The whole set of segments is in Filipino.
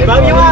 Bagay mo.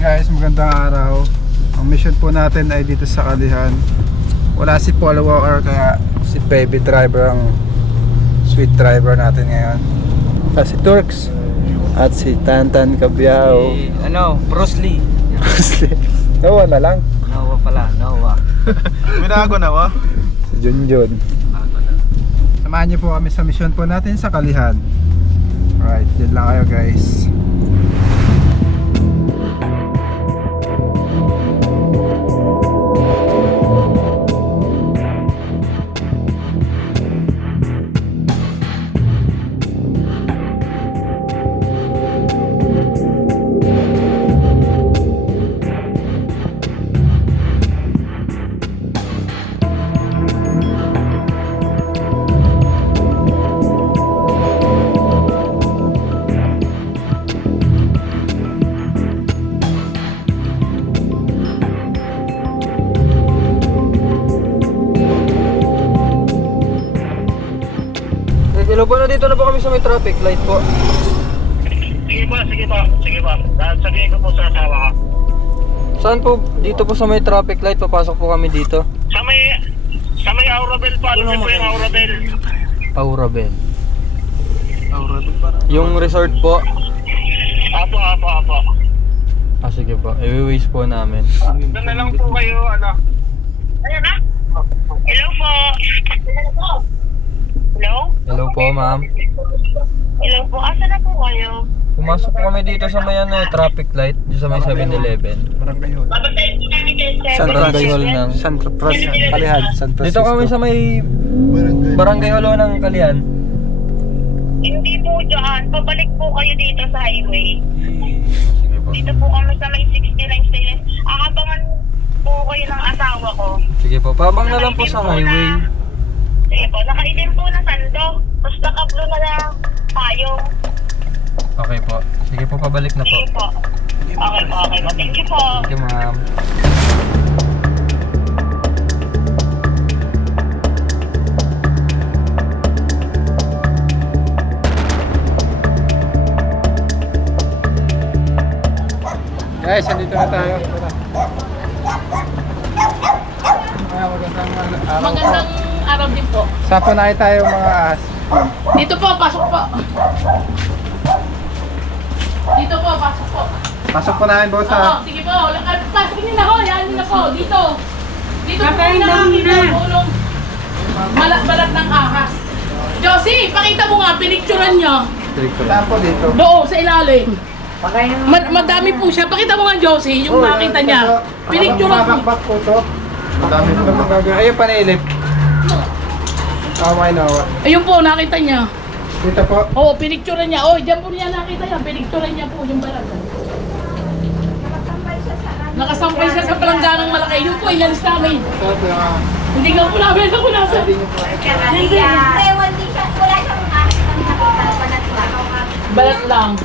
Guys, magandang araw. Ang mission po natin ay dito sa Kalihan. Wala si Paul Walker, kaya si Baby driver ang sweet driver natin ngayon. Si Turks at si Tantan Cabiao. Bruce Lee. Nawa na lang. Nawa pala, nawa. Minago na wa? Si Junjun. Samahan niyo po kami sa mission po natin sa Kalihan. Alright, dyan lang kayo guys. Hello po, dito na po kami sa may traffic light po. Sige po. Sabihin ko po sa asawa ko. Saan po? Dito po sa may traffic light, papasok po kami dito. Sa may Aurabel po. Alam niyo po yung Aurabel. Aurabel. Aurabel parang. Yung resort po. Apo. Sige po, i-waste po namin. Doon na lang po kayo, Ayan na. Hello po. Hello? Hello po, ma'am. Hello po. Asa na po kayo? Pumasok po kami dito sa may traffic light, dito sa may 7-Eleven. Barangay Hall. Babatayin po namin kayo sa Barangay Hall ng... Kalihan, San Francisco. Dito kami sa may Barangay Hall ng Kalihan. Hindi po dyan. Pabalik po kayo dito sa highway. Sige po. Dito po kami sa may 69 Stainless. Akabangan po kayo ng asawa ko. Sige po, pabang na lang po sa highway. Sige po, nakaitim po na sando. Tapos nakablo na payong. Okay po. Sige po, pabalik na po. Sige po. Okay po. Thank you po. Thank you, ma'am. Guys, andito na tayo. Magandang araw din po. Saan po na tayo mga ahas? Dito po, pasok po. Dito po, pasok po. Pasok po namin boss Oo, ha. sige po. Pasok niyo na ho, yan na po. Dito. Dito po nakakita po nung balat ng ahas. Josie, pakita mo nga, pinicturan niya. Saan po dito? Doon, sa ilalim. Madami po siya. Pakita mo nga, Josie, yung makita niya. Pinicturan po. Mabakbak po to. Madami po itong gagawin. Ayun, panilip. May nawa. Ayun po, nakita niya. Dito po. Oo, pinicturan niya. Oh, diyan po niya nakita yan. Pinicturan niya po yung balat. Nakasampay siya sa palangganang malaki. Yun po, inalis namin. Sabi nga. Hindi nga po namin ako nasa. Hindi niyo po. Balat lang.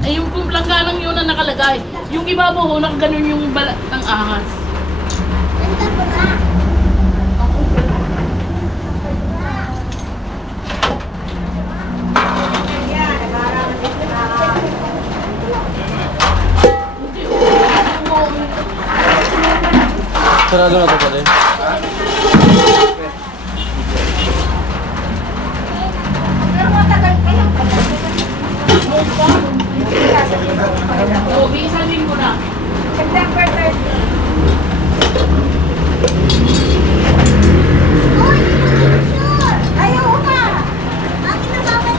Ay, yung pong langganang yun na nakalagay. Yung iba po, nakaganon yung balat ng ahas. Sarado na to pa rin. Oo, isang linggo na. September 30. Ayaw ka! Akin na ba may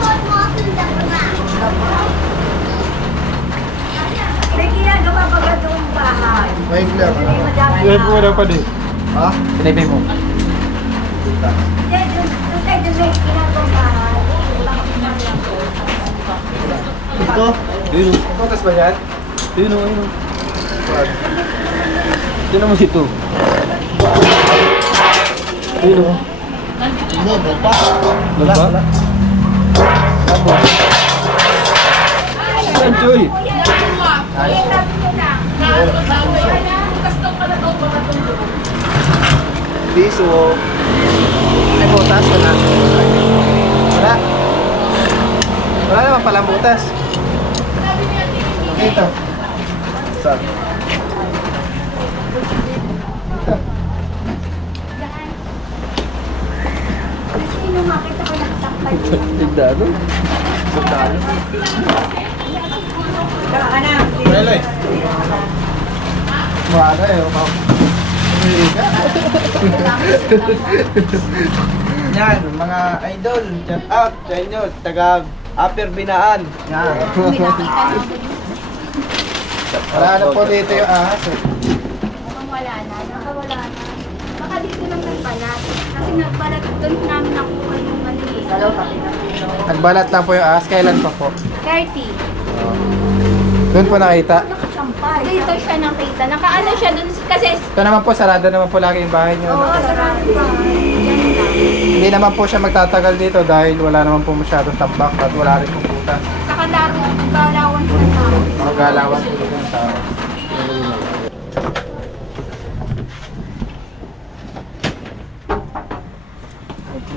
May lang. Yan po na pa din. Ha? Pinipin mo. Ito? Yun o. Putas ba yan? Yun o, yun o. Tignan mo dito. Yun o. Hindi, baba. Wala? Saan, Choy? Piso. Ay, butas. Wala. Wala. Wala naman palang butas. Ito. Saan? Tigdado. Relay. Wala eh. Yan, mga idol, shout out sa inyo, taga Upper Binaan. Yan. Wala na po dito yung ahas eh. Wala na, nakawala na. Baka dito lang nagbalat. Kasi nagbalat doon namin nakuha yung ano eh. Nagbalat lang po yung ahas. Kailan pa po? 30. Doon po nakita. Dito siya nakita. Nakaano siya doon kasi Ito naman po, sarado naman po lagi yung bahay niyo. oo, sarado ba? Yan lang. Hindi naman po siya magtatagal dito dahil wala naman po masyadong tambak at wala rin pong butas. Saka laro, galawan sa tao. Mga galawan po dito ng tao.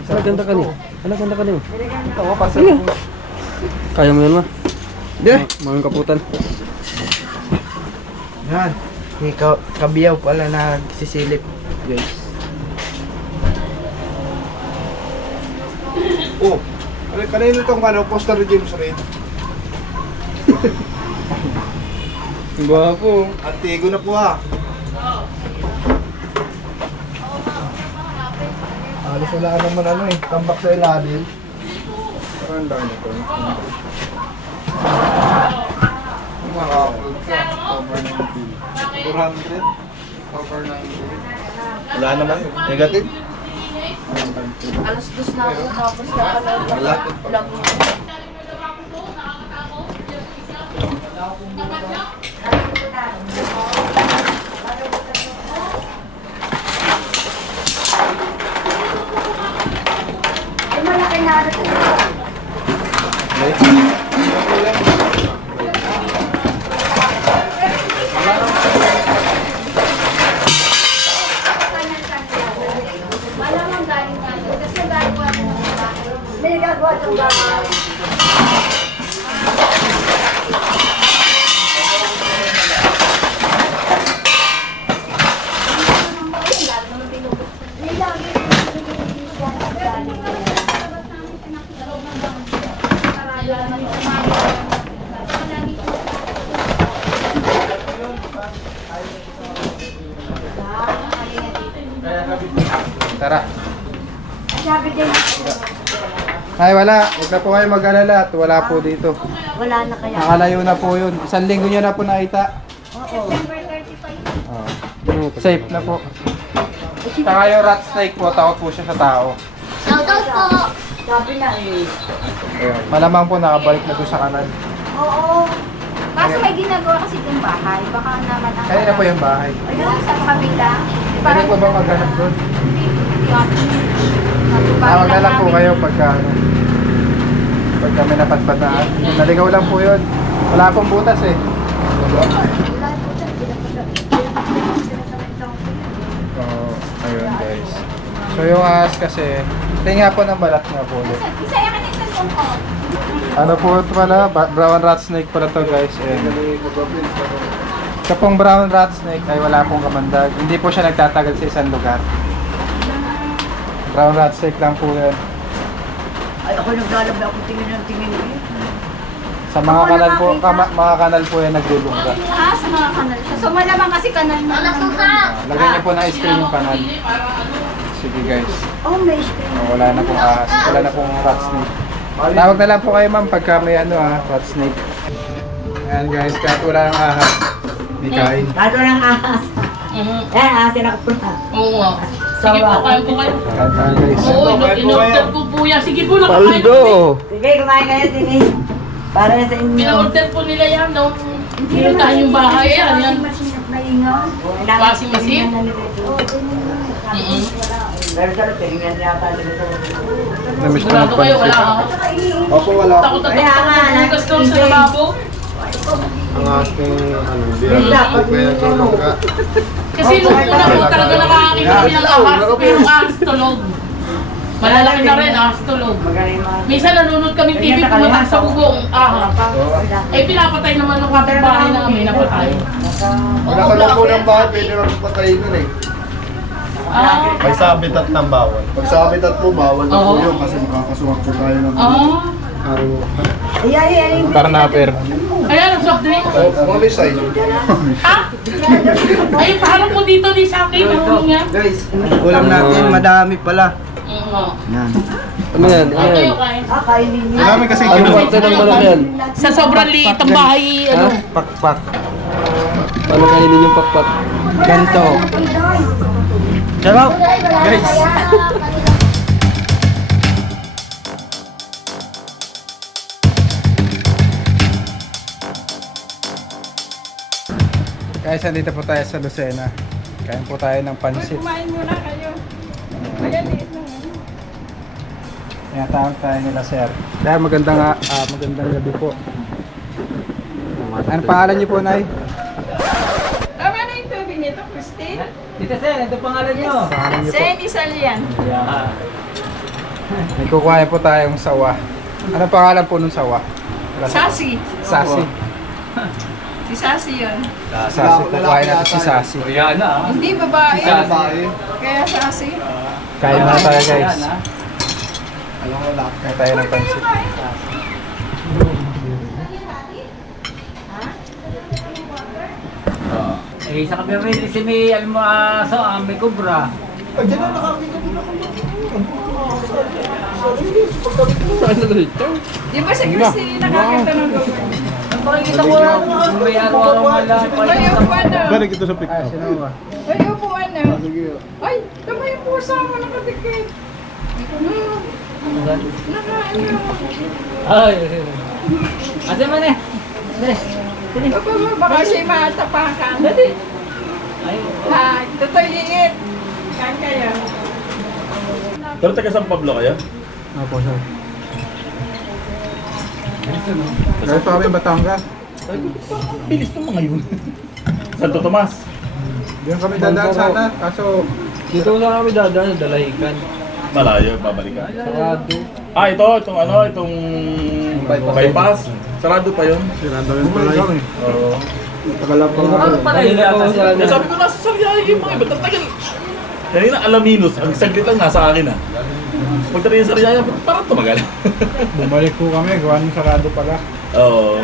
Ala, ganda ka niyo. Ala, ganda ka niyo. Oo, pasok po. Kaya mo yan, ma? Hindi. Mga kaputan. Yan. Kabiyaw pala nagsisilip. Guys. Oh. Kanino itong poster ni James Reid? Gwapo. Antigo na po ha. Alis wala ka naman tambak sa ilalim. Parang lang ito. Over 90. 400. Over 90. Wala naman. Negative. Alas dos na ako, tapos na pala vlog mo. Ay, malaki na rin. Malamang galing tayo. Kasi gagawa mo ng bahay. May gagawa ng bahay. Tara. Sabi din, Ay, wala. Huwag na po kayo mag-alala at wala po dito. wala na kaya. Nakalayo na po yun. 1 linggo nyo na po nakita. Oo. September 35. Oh. Safe na po. Saka yung rat snake po, takot po siya sa tao. Shoutout po! Sabi na eh. Ayun. Malamang po nakabalik na doon sa kanan. Oo. Kaso may ginagawa kasi itong bahay. Baka naman ang... Kaya na po yung bahay. Ayun, sa kabila. Pwede po ba maghanap doon? Tawag na lang po kayo pagka ano. Pagka may napatpataan. Naligaw lang po yun. Wala pong butas eh. Oh, ayun guys. So yung ahas kasi, tinga po ng balat nga po ulit. Isa yan ka sa ko. Ano po ito pala? Brown rat snake pala to guys. Ayan. Sa pong brown rat snake ay wala pong kamandag. Hindi po siya nagtatagal sa isang lugar. Brown rat snake lang po yan. Ay, ako naglalab na ako tingin ng tingin eh. Sa mga kanal po, mga kanal po yan naglulungga. Ah, sa mga kanal siya. So malamang kasi kanal na lang. Lagyan niyo po ng screen yung kanal. Sige guys. Oh, may screen. Wala na pong ahas. Wala na pong rat snake. Tawag na lang po kayo ma'am pagka may rat snake. Ayan guys, kahit wala ng ahas, May kain. Lalo ng ahas. Yan, asin ako po na. Oo nga. Sige po, kain po kayo. Kain tayo guys. Oo, in-order ko po yan. Sige po, nakakain po. Sige, kumain kayo din eh. Para sa inyo. Pina-order po nila yan, no? Pinuntahan yung bahay, yan. Washing machine? Pero sa tingnan yata nila sa Namiss ko Sigurado ng kayo, wala pansit. ka. Opo, wala. Takot na Kaya nga, takot sa lababo. Ang ahas kong ano, Dapat kaya tulong ka. Kasi nung una po talaga nakakakita kami ng ahas, pero ahas tulog. Malalaki na rin, ahas tulog. magaling mga. Minsan nanonood kami TV, pumatak sa bubong ahas. Eh pinapatay naman ng kapitbahay namin, napatay. Pagkakalong po ng bahay, pwede rin patayin nun eh. Ah, May sabit at ng bawal. Pag sabit at po, bawal na po yun kasi makakasuwak po tayo ng araw. Ay. Para na-pair. ayan, ang soft drink. Mga may side. Ha? Ay, paharap mo dito ni Saki, marunong yan. Guys, ulam natin, madami pala. Yan. Ano yan? Ay, kayo kain. Kainin niyo. Marami kasi Ano ba ito ng manok yan? Sa sobrang liit ang bahay, ano? Pakpak. Paano kainin yung pakpak? Ganto. Sarap. Guys. Guys, andito po tayo sa Lucena. Kain po tayo ng pansit. Kumain muna kayo. Tinatawag tayo nila sir. Kaya magandang gabi po. Ano pangalan niyo po, Nay? Tama na yung tubig nito, Christine. Dito sir, ito pangalan nyo. Pangalan niyo po. Sen Isalian. May kukuhain po tayong sawa. Ano pangalan po nung sawa? Wala sa- Sasi. Sasi. Si Sasi yun. Sasi. Kukuhain natin si Sasi. Hindi babae. babae. Kaya Sasi. Kain muna tayo guys. Kain tayo ng pansit. Eh, sa kabiri si may almuaso, may kubra. Di ba si Christine nakakita ng gawin? Pakikita ko lang, may araw-araw wala. May upuan na. Balik ito sa pick Ay, sino ba? May upuan na. Ay, tama yung pusa mo nakadikit. Nakain na. Ay, asa man eh? Baka siya matapakan. Dali. Ha, totoo iit. Kain kayo. Pero taga San Pablo kayo? Opo, sir. Galit pa kami Batangas. Bilis ng mga yun. Santo Tomas. Diyan kami dadaan sana. Kaso, Dito lang kami dadaan sa Dalahican. Malayo, babalikan. Sarado. Ah, itong bypass. Sarado pa yun. Sirando rin pala yun. Oo. Tagalap pa nga. Ano pala yun yata siya? Eh, sabi ko nasa Sariaya yung mga iba. Tagal. Kanina Alaminos, ang saglit lang nasa akin ah. Pagdating yung Sariaya, parang tumagal. bumalik po kami. Gawa ng sarado pala. Oo.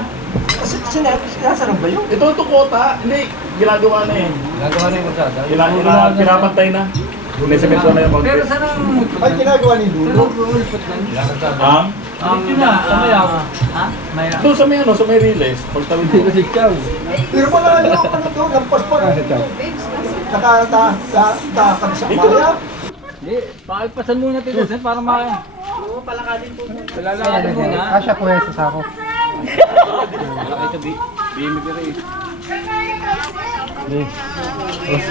Sinasarap ba yun? Ito kota. Hindi, ginagawa na eh. Nagawa na yung masyada. Pinapantay na. May semento na yung Pero konti. saan ang... Ay, ginagawa ni Dulo. Ang? Dito na, kamaya. Ha? Maya. Doon sa may ano, sa may relays. Pagtawid mo. Pero wala yung ano doon, lampas pa. Nakatakad sa maya. Hindi, pakipasan muna tayo sir para maka... Oo, palakadin po. Palakadin mo na. Kasya po yan sa sako.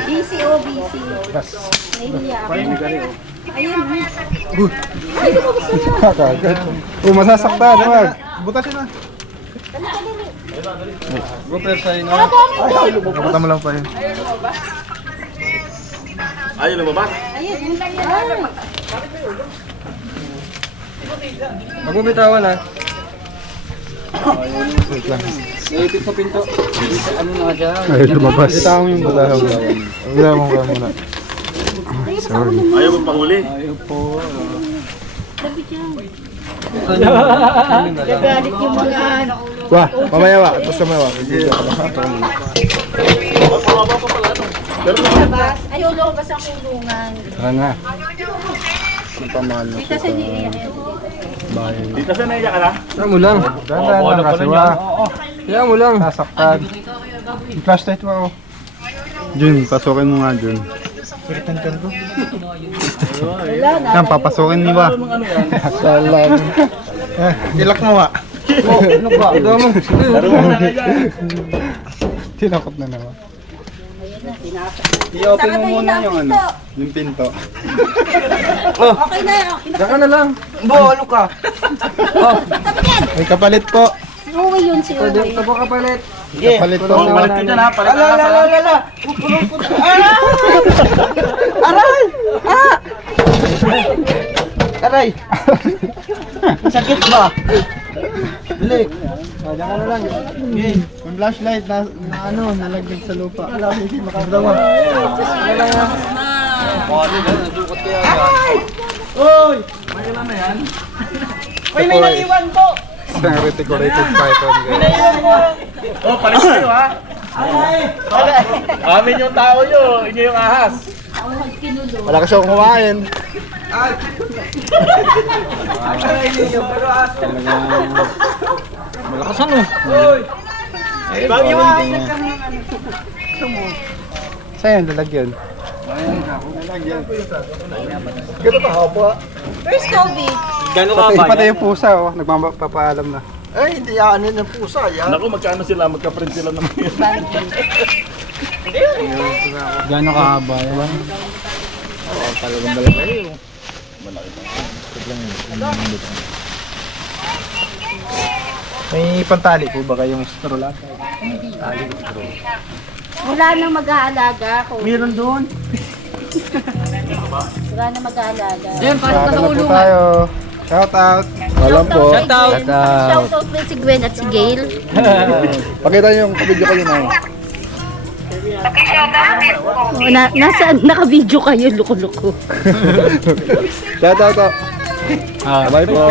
BC o BC. Bas. Nahihiya ako. Ayun. Kakagad. Masasaktan. Wag. Butasin na. Grouper sa inyo. Kabuta mo lang pa yun. Ayaw lumabas. Ayun, yun lang yan. Magbibitawan ha. Wait lang. Naipit sa pinto. Ano na siya? Ay, lumabas. Itaw mo yung butahan mo. Wala mong kaya muna. Sorry. Ayaw mo pahuli. Ayaw po. Gagalit yung mga ano. Wah, mamaya wa. Basta mamaya wa. Labas. Ayaw lumabas ang kulungan. Tara na. Dito sa liiyak. Dito sa naiya ka na? Kaya mo lang. Dahan-dahan lang kasi wa. Kaya mo lang. Sasaktan. Yung flashlight mo. Jun, pasukin mo nga Jun. Yan, papasukin mo ba? Ano yan? Salam. Ilak mo ba? Ano ba? Ito mo. Laro mo na yan. Tinakot na naman. I-open mo muna yung ano, yung pinto. Okay na, okay na. Saka na lang. Bo, ano ka? May kapalit po. Si Uwe yun, si Pwede Uwe. ito po kapalit. Kapalit po. Oh, palit ka dyan ha. Palit ka sa... Ala! Aray! Ah! Aray! Sakit ba? Balik. Diyan ka na lang. Yung flashlight na ano, nalaglag sa lupa. Hindi makadawa. Uy! May ilan na yan? Uy, may naiwan po! Isang reticulated python. Naiwan po! Oh, palit kayo ha. Amin yung tao nyo, inyo yung ahas. Wala kasi akong kumain. Malakas ano? Bagay mo! Saan yung lalagyan? Ganun pa haba. Where's Kobe? Patay yung pusa oh. Nagpapaalam na. Ay, hindi yan ng pusa yan. Naku, magkano sila? Magka-friend sila naman yun. Gano'ng kahaba yan? May pantali po ba kayong straw lang? Wala nang mag-aalaga ko. Meron doon. Wala nang mag-aalaga. Yan, pasok Saka ka na na po ulungan. tayo. Shout out. Walang po. Shout out kay si Gwen at si Gail. Pakita niyo yung video kayo na. Naka-video kayo, loko-loko. Shout out po. Bye po.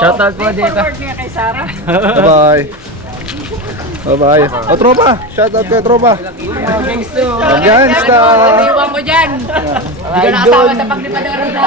Shoutout po dito. Bye. Bye. O tropa. Shout out kay tropa. Gangsta. Iwan mo dyan. Hindi ka nakasama sa paglipad ng radyo.